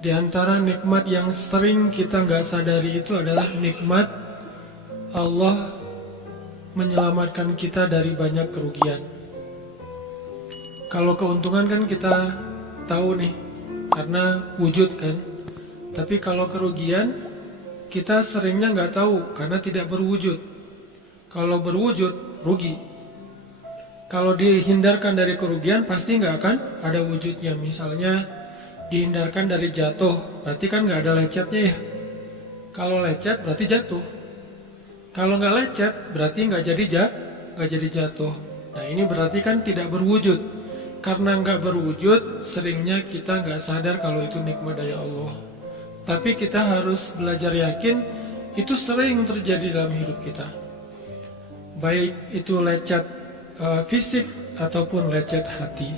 Di antara nikmat yang sering kita nggak sadari itu adalah nikmat Allah menyelamatkan kita dari banyak kerugian. Kalau keuntungan kan kita tahu nih, karena wujud kan. Tapi kalau kerugian, kita seringnya nggak tahu karena tidak berwujud. Kalau berwujud, rugi. Kalau dihindarkan dari kerugian, pasti nggak akan ada wujudnya. Misalnya, dihindarkan dari jatuh, berarti kan nggak ada lecetnya ya. Kalau lecet, berarti jatuh. Kalau nggak lecet, berarti nggak jadi jatuh. Nah ini berarti kan tidak berwujud. Karena nggak berwujud, seringnya kita nggak sadar kalau itu nikmat dari Allah. Tapi kita harus belajar yakin, itu sering terjadi dalam hidup kita. Baik itu lecet fisik ataupun lecet hati.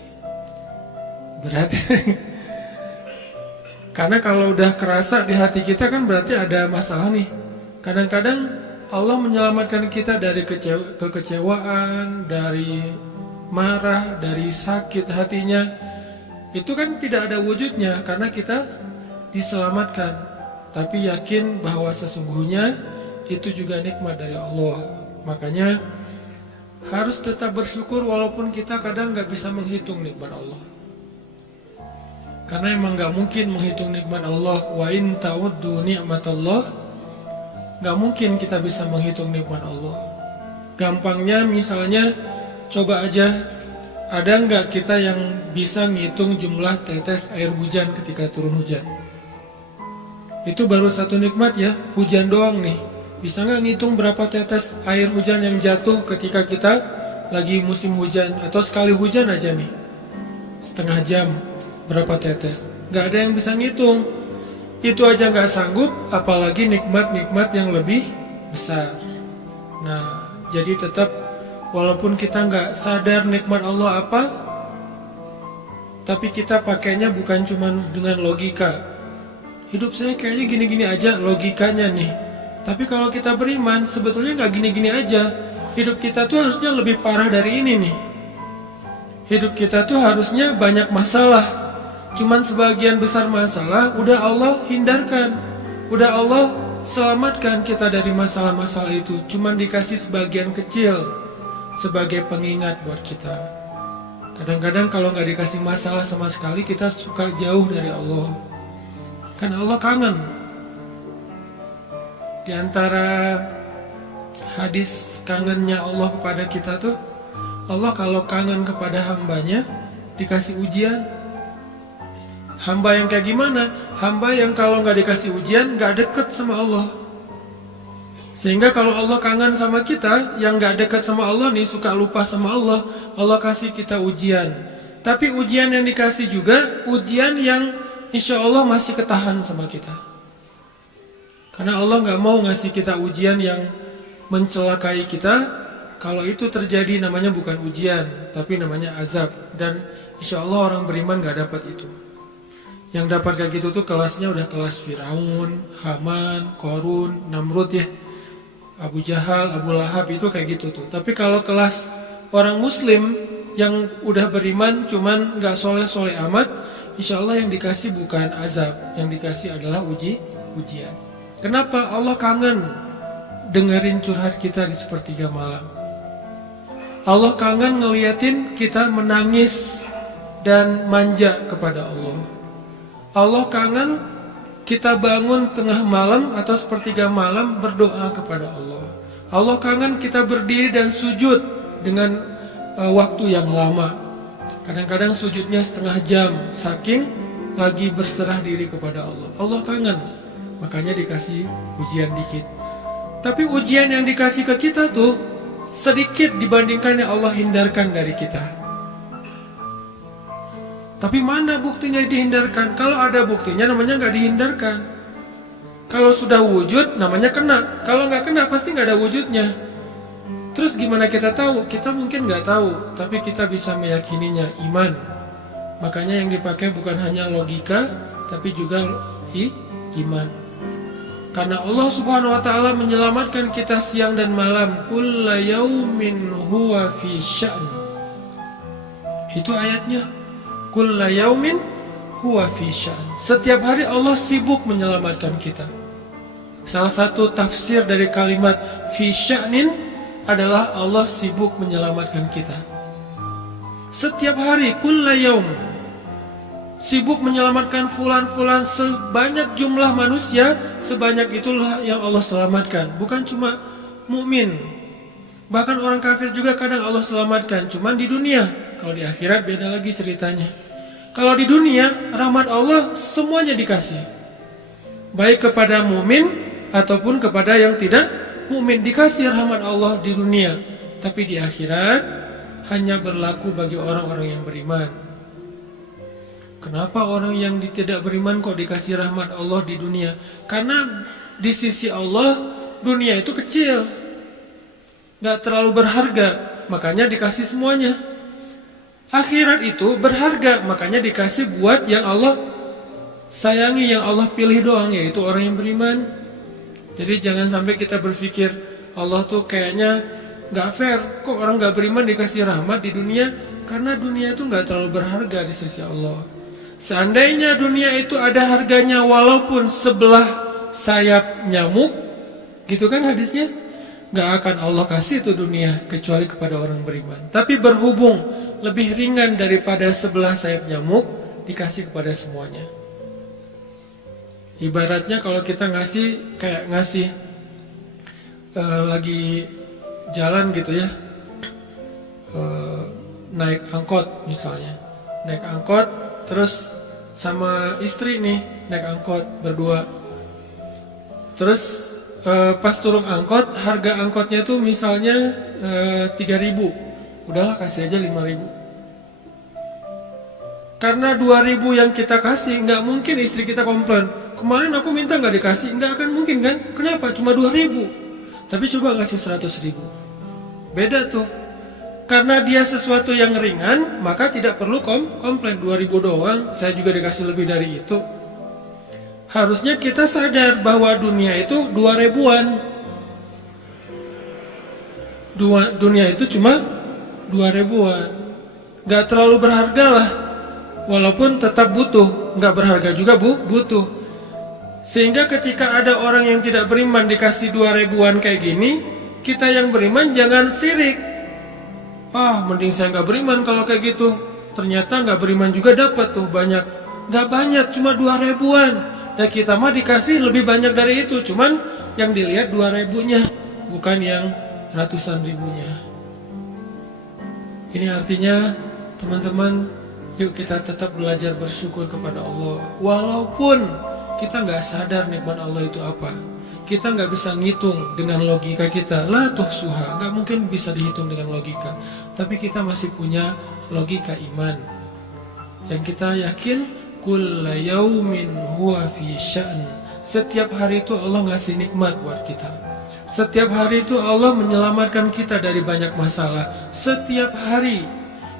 Berat. Karena kalau udah kerasa di hati kita kan berarti ada masalah nih. Kadang-kadang Allah menyelamatkan kita dari kekecewaan, dari marah, dari sakit hatinya. Itu kan tidak ada wujudnya karena kita diselamatkan. Tapi yakin bahwa sesungguhnya itu juga nikmat dari Allah. Makanya harus tetap bersyukur walaupun kita kadang nggak bisa menghitung nikmat Allah. Karena emang nggak mungkin menghitung nikmat Allah. Wa in ta'uddu ni'matallah, nggak mungkin kita bisa menghitung nikmat Allah. Gampangnya misalnya, coba aja, ada nggak kita yang bisa ngitung jumlah tetes air hujan ketika turun hujan? Itu baru satu nikmat ya, hujan doang nih. Bisa nggak ngitung berapa tetes air hujan yang jatuh ketika kita lagi musim hujan? Atau sekali hujan aja nih, setengah jam berapa tetes? Nggak ada yang bisa ngitung. Itu aja nggak sanggup, apalagi nikmat-nikmat yang lebih besar. Nah, jadi tetap walaupun kita nggak sadar nikmat Allah apa, tapi kita pakainya bukan cuma dengan logika. Hidup saya kayaknya gini-gini aja logikanya nih. Tapi kalau kita beriman, sebetulnya nggak gini-gini aja. Hidup kita tuh harusnya lebih parah dari ini nih. Hidup kita tuh harusnya banyak masalah. Cuman sebagian besar masalah udah Allah hindarkan. Udah Allah selamatkan kita dari masalah-masalah itu. Cuman dikasih sebagian kecil sebagai pengingat buat kita. Kadang-kadang kalau nggak dikasih masalah sama sekali, kita suka jauh dari Allah. Karena Allah kangen. Di antara hadis kangennya Allah kepada kita tuh, Allah kalau kangen kepada hambanya, dikasih ujian. Hamba yang kayak gimana? Hamba yang kalau nggak dikasih ujian, nggak deket sama Allah. Sehingga kalau Allah kangen sama kita, yang nggak dekat sama Allah nih, suka lupa sama Allah, Allah kasih kita ujian. Tapi ujian yang dikasih juga, ujian yang insya Allah masih ketahan sama kita. Karena Allah nggak mau ngasih kita ujian yang mencelakai kita. Kalau itu terjadi namanya bukan ujian, tapi namanya azab. Dan insya Allah orang beriman nggak dapat itu. Yang dapat kayak gitu tuh kelasnya udah kelas Firaun, Haman, Korun, Namrud ya, Abu Jahal, Abu Lahab, itu kayak gitu tuh. Tapi kalau kelas orang Muslim yang udah beriman cuman nggak soleh-soleh amat, insya Allah yang dikasih bukan azab, yang dikasih adalah ujian. Kenapa? Allah kangen dengerin curhat kita di sepertiga malam. Allah kangen ngeliatin kita menangis dan manja kepada Allah. Allah kangen kita bangun tengah malam atau sepertiga malam berdoa kepada Allah. Allah kangen kita berdiri dan sujud dengan waktu yang lama. Kadang-kadang sujudnya setengah jam, saking lagi berserah diri kepada Allah. Allah kangen, makanya dikasih ujian dikit. Tapi ujian yang dikasih ke kita tuh sedikit dibandingkan yang Allah hindarkan dari kita. Tapi mana buktinya dihindarkan? Kalau ada buktinya namanya nggak dihindarkan. Kalau sudah wujud namanya kena. Kalau nggak kena pasti nggak ada wujudnya. Terus gimana kita tahu? Kita mungkin nggak tahu, tapi kita bisa meyakininya, iman. Makanya yang dipakai bukan hanya logika, tapi juga iman. Karena Allah Subhanahu wa taala menyelamatkan kita siang dan malam. Kulla yaumin huwa fi sya'n. Itu ayatnya. Kulla yaumin huwa fi sya'an. Setiap hari Allah sibuk menyelamatkan kita. Salah satu tafsir dari kalimat fi sya'nin adalah Allah sibuk menyelamatkan kita. Setiap hari, kulla yaum, sibuk menyelamatkan fulan-fulan. Sebanyak jumlah manusia, sebanyak itulah yang Allah selamatkan. Bukan cuma mukmin, bahkan orang kafir juga kadang Allah selamatkan. Cuman di dunia. Kalau di akhirat beda lagi ceritanya. Kalau di dunia, rahmat Allah semuanya dikasih, baik kepada mukmin ataupun kepada yang tidak mukmin, dikasih rahmat Allah di dunia. Tapi di akhirat hanya berlaku bagi orang-orang yang beriman. Kenapa orang yang tidak beriman kok dikasih rahmat Allah di dunia? Karena di sisi Allah dunia itu kecil, gak terlalu berharga, makanya dikasih semuanya. Akhirat itu berharga, makanya dikasih buat yang Allah sayangi, yang Allah pilih doang, yaitu orang yang beriman. Jadi jangan sampai kita berpikir Allah tuh kayaknya gak fair, kok orang gak beriman dikasih rahmat di dunia. Karena dunia itu gak terlalu berharga di sisi Allah. Seandainya dunia itu ada harganya walaupun sebelah sayap nyamuk, gitu kan hadisnya, gak akan Allah kasih itu dunia kecuali kepada orang beriman. Tapi berhubung lebih ringan daripada sebelah sayap nyamuk, dikasih kepada semuanya. Ibaratnya kalau kita ngasih, kayak ngasih lagi jalan gitu ya, naik angkot misalnya, naik angkot terus sama istri nih naik angkot berdua. Terus pas turun angkot, harga angkotnya tuh misalnya 3.000. Udahlah kasih aja 5.000. Karena 2.000 yang kita kasih, nggak mungkin istri kita komplain, kemarin aku minta nggak dikasih. Nggak akan mungkin kan? Kenapa? Cuma 2.000. Tapi coba ngasih 100.000. Beda tuh. Karena dia sesuatu yang ringan, maka tidak perlu komplain. 2.000 doang, saya juga dikasih lebih dari itu. Harusnya kita sadar bahwa dunia itu 2.000-an. Dunia itu cuma 2.000-an. Gak terlalu berharga lah. Walaupun tetap butuh. Gak berharga juga butuh. Sehingga ketika ada orang yang tidak beriman dikasih 2.000-an kayak gini, kita yang beriman jangan sirik. Mending saya gak beriman kalau kayak gitu. Ternyata gak beriman juga dapat tuh banyak. Gak banyak, cuma 2.000-an. Dan kita mah dikasih lebih banyak dari itu. Cuman yang dilihat 2.000-nya, bukan yang ratusan ribunya. Ini artinya teman-teman, yuk kita tetap belajar bersyukur kepada Allah. Walaupun kita gak sadar nikmat Allah itu apa. Kita gak bisa ngitung dengan logika kita. La tuhsuha, gak mungkin bisa dihitung dengan logika. Tapi kita masih punya logika iman. Yang kita yakin, kulla yaumin huwa fi sya'an. Setiap hari itu Allah ngasih nikmat buat kita. Setiap hari itu Allah menyelamatkan kita dari banyak masalah. Setiap hari.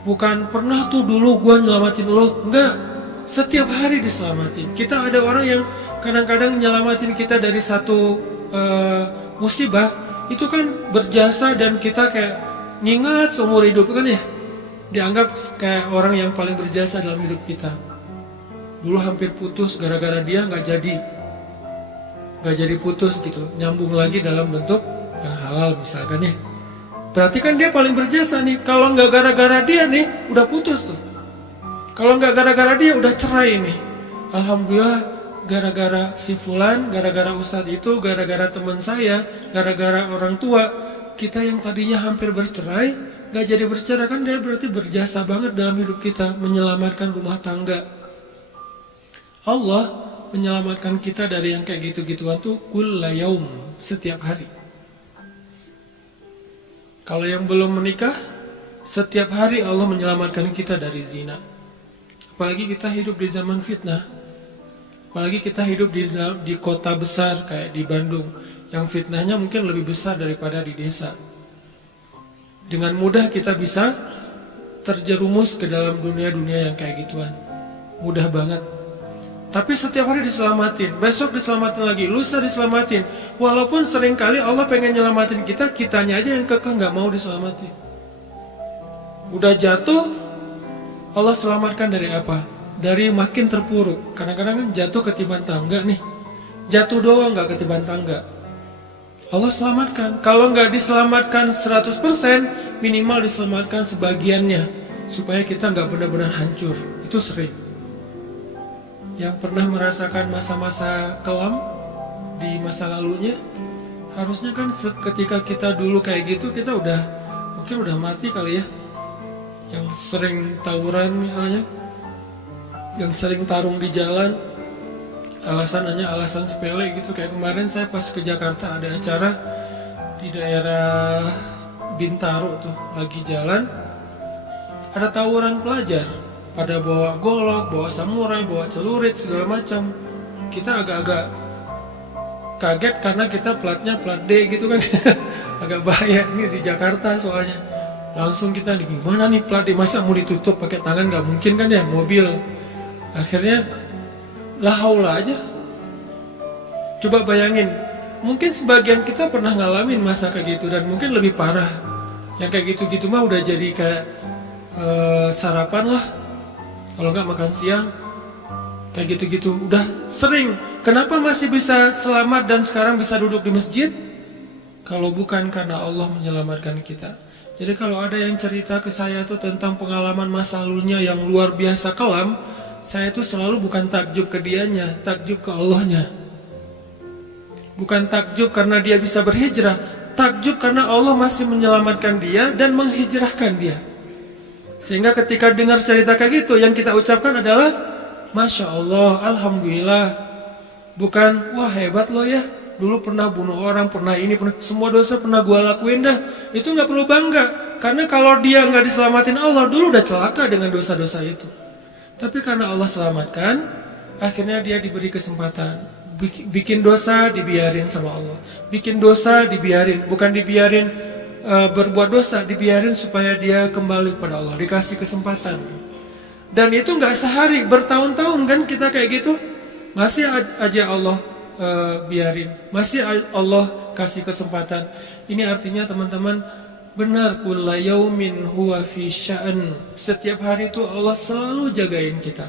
Bukan pernah tuh dulu gua nyelamatin lo. Enggak. Setiap hari diselamatin. Kita ada orang yang kadang-kadang nyelamatin kita dari satu musibah. Itu kan berjasa dan kita kayak ngingat seumur hidup kan ya. Dianggap kayak orang yang paling berjasa dalam hidup kita. Dulu hampir putus gara-gara dia gak jadi putus gitu, nyambung lagi dalam bentuk yang halal misalkan ya. Berarti kan dia paling berjasa nih. Kalau nggak gara-gara dia nih udah putus tuh. Kalau nggak gara-gara dia udah cerai nih. Alhamdulillah gara-gara si fulan, gara-gara ustadz itu, gara-gara teman saya, gara-gara orang tua, kita yang tadinya hampir bercerai nggak jadi bercerai. Kan dia berarti berjasa banget dalam hidup kita, menyelamatkan rumah tangga. Allah menyelamatkan kita dari yang kayak gitu-gituan tuh kulla yaum, setiap hari. Kalau yang belum menikah, setiap hari Allah menyelamatkan kita dari zina. Apalagi kita hidup di zaman fitnah. Apalagi kita hidup di kota besar kayak di Bandung, yang fitnahnya mungkin lebih besar daripada di desa. Dengan mudah kita bisa terjerumus ke dalam dunia-dunia yang kayak gituan. Mudah banget. Tapi setiap hari diselamatin, besok diselamatin lagi, lusa diselamatin. Walaupun seringkali Allah pengen nyelamatin kita, kitanya aja yang kekeh gak mau diselamatin. Udah jatuh, Allah selamatkan dari apa? dari makin terpuruk. Kadang-kadang kan jatuh ketiban tangga nih, jatuh doang nggak ketiban tangga. Allah selamatkan. Kalau nggak diselamatkan 100%, minimal diselamatkan sebagiannya, supaya kita nggak benar-benar hancur. Itu sering. Yang pernah merasakan masa-masa kelam di masa lalunya, harusnya kan ketika kita dulu kayak gitu, kita mungkin udah mati kali ya. Yang sering tawuran misalnya, yang sering tarung di jalan, hanya alasan sepele gitu. Kayak kemarin saya pas ke Jakarta ada acara di daerah Bintaro tuh, lagi jalan, ada tawuran pelajar, pada bawa golok, bawa samurai, bawa celurit segala macam. Kita agak-agak kaget karena kita platnya plat D gitu kan. Agak bahaya nih di Jakarta soalnya. Langsung kita gimana nih plat D, masa mau ditutup pakai tangan, nggak mungkin kan ya, mobil. Akhirnya la haula aja. Coba bayangin, mungkin sebagian kita pernah ngalamin masa kayak gitu, dan mungkin lebih parah. Yang kayak gitu-gitu mah udah jadi kayak sarapan lah, kalau nggak makan siang. Kayak gitu-gitu udah sering. Kenapa masih bisa selamat dan sekarang bisa duduk di masjid? Kalau bukan karena Allah menyelamatkan kita. Jadi kalau ada yang cerita ke saya tuh tentang pengalaman masa lalunya yang luar biasa kelam, saya tuh selalu bukan takjub ke dianya, takjub ke Allahnya. Bukan takjub karena dia bisa berhijrah, takjub karena Allah masih menyelamatkan dia dan menghijrahkan dia. Sehingga ketika dengar cerita kayak gitu, yang kita ucapkan adalah Masya Allah, Alhamdulillah. Bukan, wah hebat lo ya, dulu pernah bunuh orang, pernah ini, pernah, semua dosa pernah gua lakuin dah. Itu gak perlu bangga, karena kalau dia gak diselamatin Allah, dulu udah celaka dengan dosa-dosa itu. Tapi karena Allah selamatkan, akhirnya dia diberi kesempatan. Bikin dosa dibiarin sama Allah, bikin dosa dibiarin, bukan dibiarin berbuat dosa, dibiarin supaya dia kembali kepada Allah, dikasih kesempatan. Dan itu nggak sehari, bertahun-tahun kan kita kayak gitu, masih aja Allah biarin, masih Allah kasih kesempatan. Ini artinya teman-teman, benar, kulla yaumin huwa fi sya'an. Setiap hari itu Allah selalu jagain kita.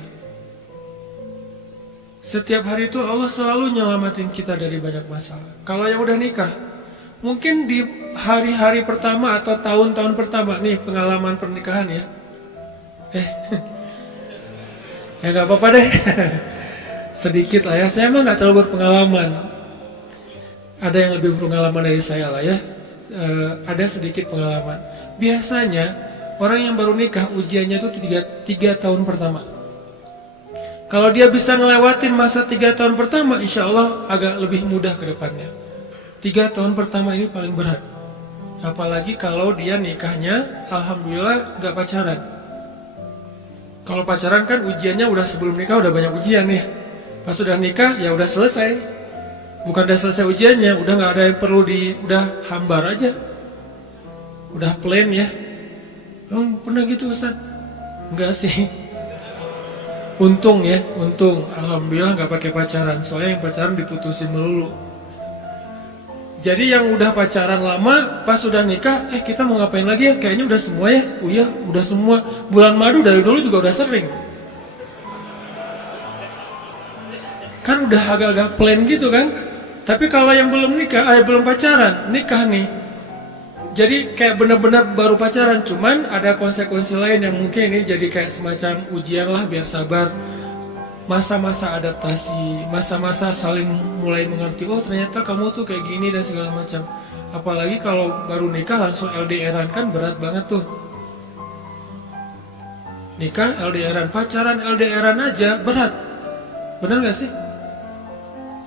Setiap hari itu Allah selalu nyelamatin kita dari banyak masalah. Kalau yang udah nikah, mungkin di hari-hari pertama atau tahun-tahun pertama nih pengalaman pernikahan ya. Ya nggak apa-apa deh. Sedikit lah ya. Saya emang nggak terlalu berpengalaman. Ada yang lebih berpengalaman dari saya lah ya. Ada sedikit pengalaman. Biasanya orang yang baru nikah ujiannya itu 3 tahun pertama. Kalau dia bisa ngelewatin masa 3 tahun pertama, insya Allah agak lebih mudah ke depannya. 3 tahun pertama ini paling berat. Apalagi kalau dia nikahnya, alhamdulillah gak pacaran. Kalau pacaran kan ujiannya udah sebelum nikah udah banyak ujian nih. Pas udah nikah ya udah selesai. Bukan udah selesai ujiannya, udah gak ada yang perlu udah hambar aja. Udah plain ya. Pernah gitu Ustaz? Enggak sih. Untung ya, untung. Alhamdulillah gak pakai pacaran. Soalnya yang pacaran diputusin melulu. Jadi yang udah pacaran lama, pas udah nikah, kita mau ngapain lagi ya? Kayaknya udah semua ya. Oh iya, udah semua. Bulan madu dari dulu juga udah sering. Kan udah agak-agak plain gitu kan. Tapi kalau yang belum nikah, belum pacaran, nikah nih. Jadi kayak benar-benar baru pacaran, cuman ada konsekuensi lain yang mungkin ini jadi kayak semacam ujian lah, biar sabar. Masa-masa adaptasi, masa-masa saling mulai mengerti, oh ternyata kamu tuh kayak gini dan segala macam. Apalagi kalau baru nikah langsung LDRan, kan berat banget tuh. Nikah LDRan, pacaran LDRan aja berat. Bener gak sih?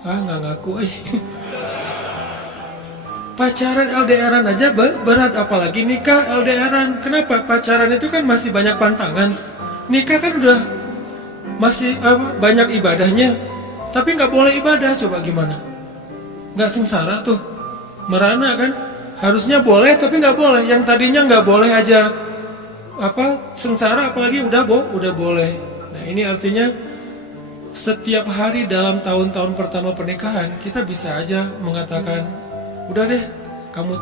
Nggak ngaku Pacaran LDRan aja berat, apalagi nikah LDRan. Kenapa? Pacaran itu kan masih banyak pantangan. Nikah kan udah masih banyak ibadahnya. Tapi nggak boleh ibadah, coba gimana? Nggak sengsara tuh, merana kan? Harusnya boleh tapi nggak boleh. Yang tadinya nggak boleh aja sengsara, apalagi udah boleh. Nah ini artinya setiap hari dalam tahun-tahun pertama pernikahan kita bisa aja mengatakan, udah deh, kamu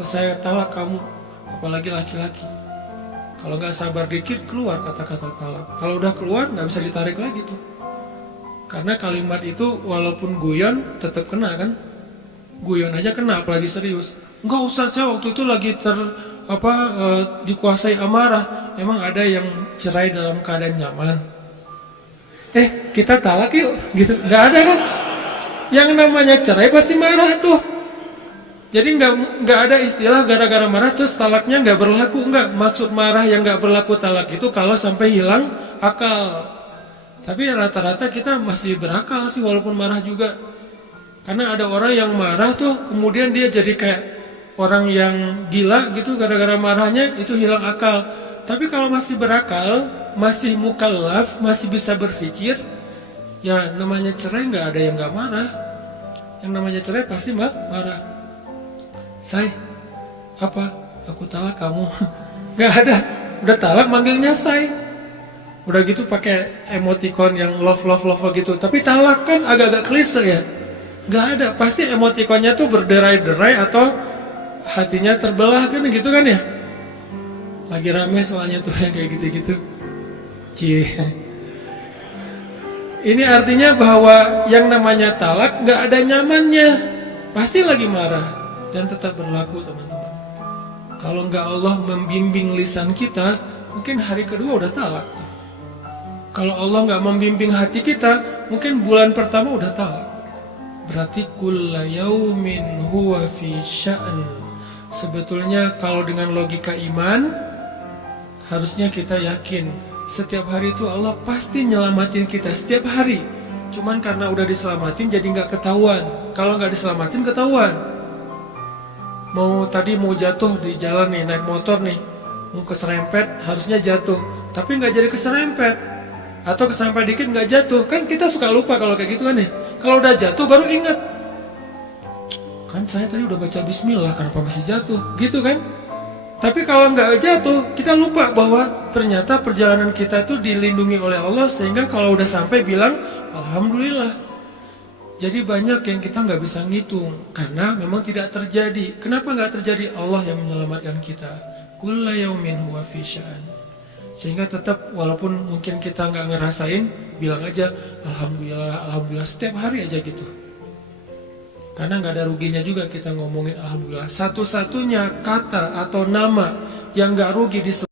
saya talak kamu, apalagi laki-laki. Kalau nggak sabar dikit keluar kata-kata talak. Kalau udah keluar nggak bisa ditarik lagi tuh. Karena kalimat itu walaupun guyon tetap kena kan? Guyon aja kena, apalagi serius. Enggak usah, saya waktu itu lagi dikuasai amarah. Emang ada yang cerai dalam keadaan nyaman? Kita talak yuk, gitu. Nggak ada kan? Yang namanya cerai pasti marah tuh. Jadi nggak ada istilah gara-gara marah terus talaknya nggak berlaku. Nggak, maksud marah yang nggak berlaku talak itu kalau sampai hilang akal. Tapi rata-rata kita masih berakal sih walaupun marah juga. Karena ada orang yang marah tuh kemudian dia jadi kayak orang yang gila gitu gara-gara marahnya, itu hilang akal. Tapi kalau masih berakal, masih mukallaf, masih bisa berpikir, ya namanya cerai nggak ada yang nggak marah. Yang namanya cerai pasti marah. Say, apa? Aku talak kamu. Nggak ada. Udah talak manggilnya say. Udah gitu pakai emoticon yang love gitu. Tapi talak kan agak-agak klise ya. Nggak ada. Pasti emoticonnya tuh berderai-derai atau hatinya terbelah kan gitu kan ya. Lagi rame soalnya tuh yang kayak gitu-gitu. Cie. Ini artinya bahwa yang namanya talak nggak ada nyamannya. Pasti lagi marah. Dan tetap berlaku teman-teman. Kalau nggak Allah membimbing lisan kita, mungkin hari kedua udah talak. Kalau Allah nggak membimbing hati kita, mungkin bulan pertama udah talak. Berarti kulla yaumin huwa fi sya'an. Sebetulnya kalau dengan logika iman, harusnya kita yakin setiap hari itu Allah pasti nyelamatin kita setiap hari. Cuman karena udah diselamatin jadi nggak ketahuan. Kalau nggak diselamatin ketahuan. Mau jatuh di jalan nih, naik motor nih, mau keserempet harusnya jatuh, tapi nggak jadi keserempet, atau keserempet dikit nggak jatuh, kan kita suka lupa kalau kayak gitu kan ya. Kalau udah jatuh baru ingat, kan saya tadi udah baca Bismillah, kenapa masih jatuh, gitu kan? Tapi kalau nggak jatuh, kita lupa bahwa ternyata perjalanan kita tuh dilindungi oleh Allah, sehingga kalau udah sampai bilang Alhamdulillah. Jadi banyak yang kita nggak bisa ngitung karena memang tidak terjadi. Kenapa nggak terjadi? Allah yang menyelamatkan kita. Kulla yaumin huwa fi sya'an. Sehingga tetap walaupun mungkin kita nggak ngerasain, bilang aja alhamdulillah setiap hari aja gitu. Karena nggak ada ruginya juga kita ngomongin alhamdulillah. Satu-satunya kata atau nama yang nggak rugi disebut